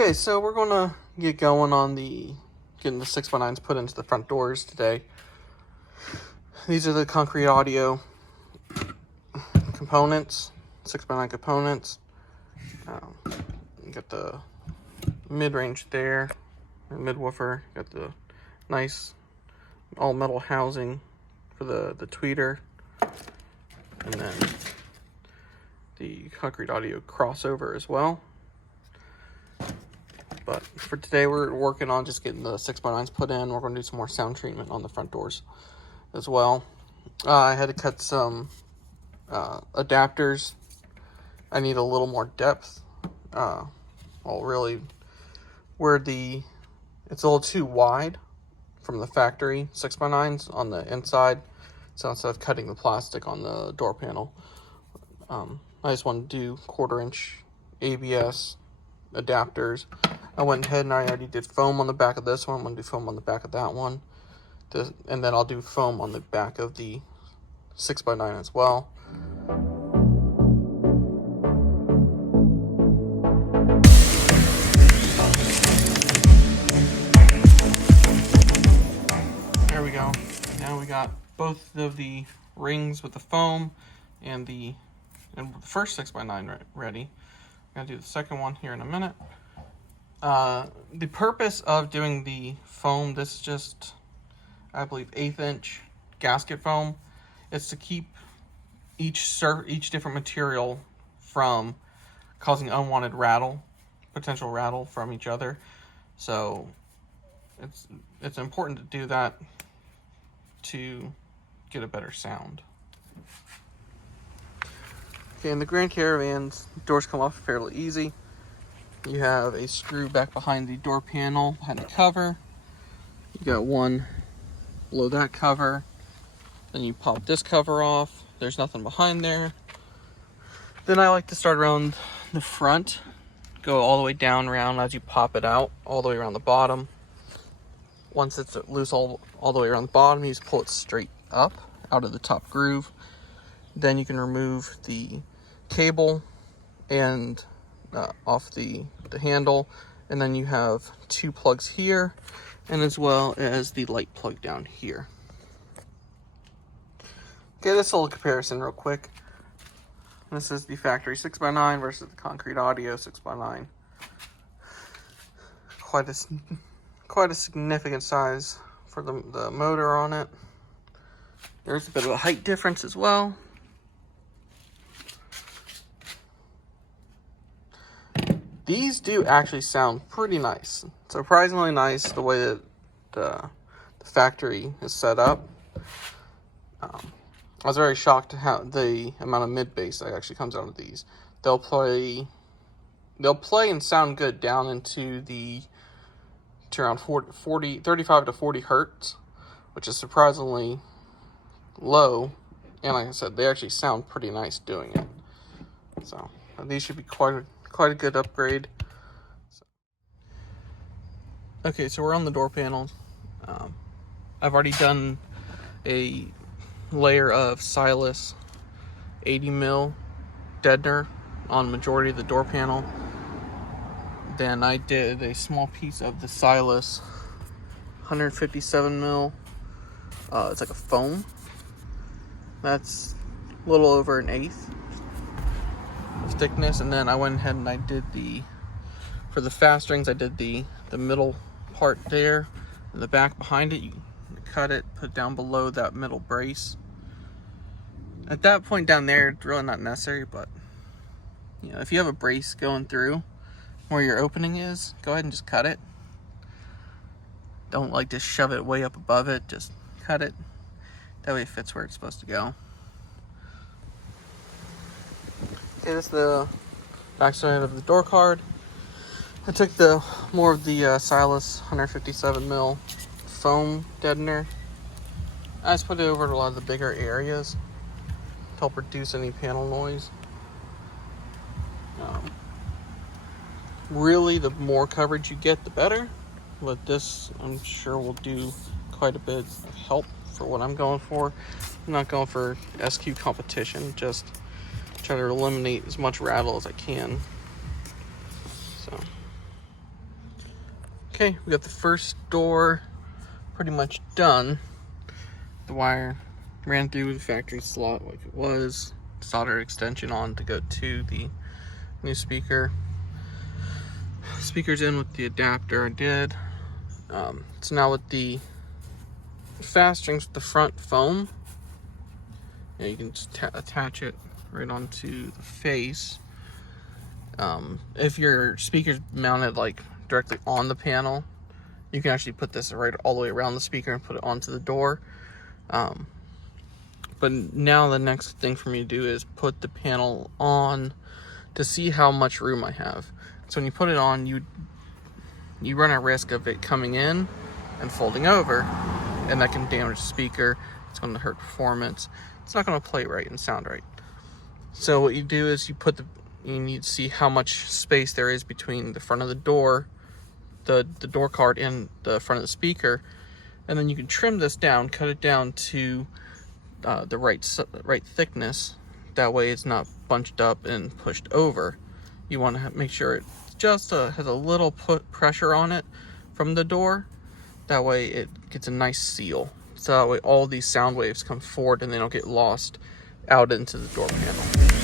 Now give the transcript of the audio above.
Okay, so we're gonna get going on getting the 6x9s put into the front doors today. These are the concrete audio components, 6x9 components. You got the mid-range there, or mid-woofer. Got the nice all-metal housing for the tweeter, and then the concrete audio crossover as well. But for today, we're working on just getting the 6x9s put in. We're going to do some more sound treatment on the front doors as well. I had to cut some adapters. I need a little more depth. Really, it's a little too wide from the factory 6x9s on the inside. So instead of cutting the plastic on the door panel, I just want to do 1/4 inch ABS adapters. I went ahead and I already did foam on the back of this one. I'm going to do foam on the back of that one. And then I'll do foam on the back of the 6x9 as well. There we go. Now we got both of the rings with the foam and the first 6x9 ready. I'm going to do the second one here in a minute. The purpose of doing the foam, this is just, I believe, 1/8 inch gasket foam. It's to keep each different material from causing unwanted potential rattle from each other. So it's important to do that to get a better sound. Okay, in the Grand Caravans, doors come off fairly easy. You have a screw back behind the door panel, behind the cover. You got one below that cover. Then you pop this cover off. There's nothing behind there. Then I like to start around the front, go all the way down around as you pop it out, all the way around the bottom. Once it's loose all the way around the bottom, you just pull it straight up out of the top groove. Then you can remove the cable and off the handle, and then you have 2 plugs here, and as well as the light plug down here. Okay, this little comparison real quick. This is the factory 6x9 versus the concrete audio 6x9. Quite a significant size for the motor on it. There's a bit of a height difference as well. These do actually sound pretty nice. Surprisingly nice the way that the factory is set up. I was very shocked at how the amount of mid bass that actually comes out of these. They'll play and sound good down into around 35 to 40 hertz, which is surprisingly low. And like I said, they actually sound pretty nice doing it. So these should be quite a good upgrade. Okay, so we're on the door panels. I've already done a layer of Silas 80 mil deadener on majority of the door panel. Then I did a small piece of the Silas 157 mil. It's like a foam. That's a little over 1/8 of thickness. And then I went ahead and I did for the fast rings, I did the middle part there, and the back behind it. You cut it, put it down below that middle brace. At that point down there, it's really not necessary, but if you have a brace going through where your opening is, go ahead and just cut it. Don't just shove it way up above it, just cut it. That way it fits where it's supposed to go. Okay, this is the back side of the door card. I took more of the Silas 157 mil foam deadener. I just put it over a lot of the bigger areas to help reduce any panel noise. Really, the more coverage you get, the better. But this, I'm sure, will do quite a bit of help for what I'm going for. I'm not going for SQ competition, just try to eliminate as much rattle as I can. So Okay, we got the first door pretty much done. The wire ran through the factory slot like it was. Soldered extension on to go to the new speaker. Speaker's in with the adapter I did. So now with the fastenings with the front foam, you can just attach it right onto the face. If your speaker's mounted like directly on the panel, you can actually put this right all the way around the speaker and put it onto the door. But now the next thing for me to do is put the panel on to see how much room I have. So when you put it on, you run a risk of it coming in and folding over, and that can damage the speaker. It's going to hurt performance. It's not going to play right and sound right. So what you do is you need to see how much space there is between the front of the door, the door card, and the front of the speaker, and then you can trim this down, cut it down to the right thickness. That way it's not bunched up and pushed over. You want to make sure it just has a little pressure on it from the door. That way it gets a nice seal. So that way all these sound waves come forward and they don't get lost out into the door panel.